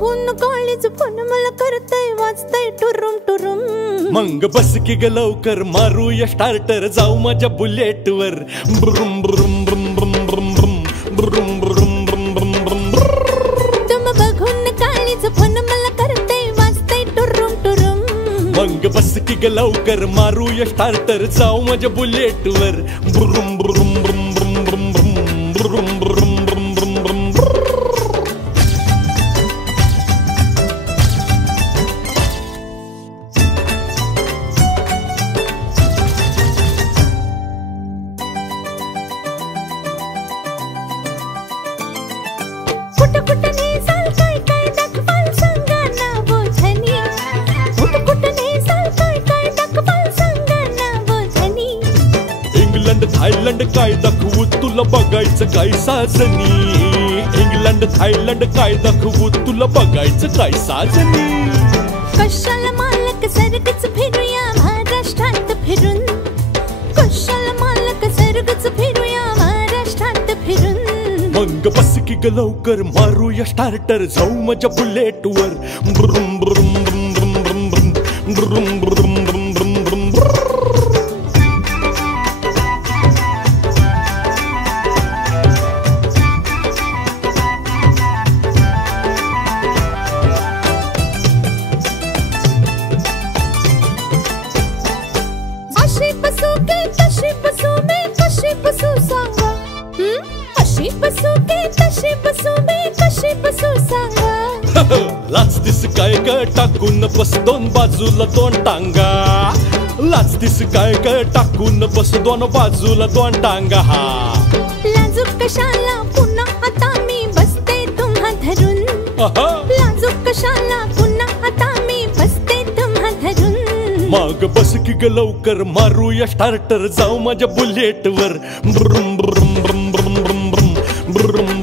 पुन्हा कॉलेज पण मला करतय वाजतय टुरुम टुरुम। मंग बस की ग लवकर मारूया स्टार्टर जाऊ माझ्या बुलेट वर ब्रुम ब्रुम ब्रुम ब्रुम ब्रुम ब्रुम ब्रुम ब्रुम ब्रुम ब्रुम। तुम बघून कॉलेज पण मला करतय वाजतय टुरुम टुरुम। मंग बस की ग लवकर मारूया स्टार्टर जाऊ माझ्या बुलेट वर ब्रुम ब्रुम ब्रुम ब्रुम ब्रुम ब्रुम ब्रुम ब्रुम ब्रुम ब्रुम। इंग्लंड थायलंड काय दाखवू तुला बघायचं काय साजनी। इंग्लंड थायलंड काय दाखवू तुला बघायचं काय साजनी। कशाला मालक सरगच फिरूया महाराष्ट्रात फिरून। कशाला मालक सरगच फिरूया महाराष्ट्रात फिरून। मंग बस की ग लवकर मारूया स्टार्टर जाऊ माझ्या बुलेट वर ब्रुम ब्रुम ब्रुम ब्रुम ब्रुम ब्रुम ब्रुम ब्रुम ब्रुम ब्रुम ब्रुम। अशी बसू के तशी बसू मी कशी बसू सांगा। अशी बसू के तशी बसू मी कशी बसू सांगा। लाचतीस काय ग टाकून बस दोन बाजूला दोन टांगा। लाचतीस काय ग टाकून बस दोन बाजूला दोन टांगा। हा लाजूक कशाला पुन्हा आता मी बसते तुम्हा धरून। लाजूक कशाला पुन्हा आता मी बसते तुम्हा धरून। मग बस की ग लवकर मारूया स्टार्टर जाऊ माझ्या बुलेट वर ब्रुम ब्रुम ब्रुम ब्रुम ब्रुम ब्रुम ब्रुम।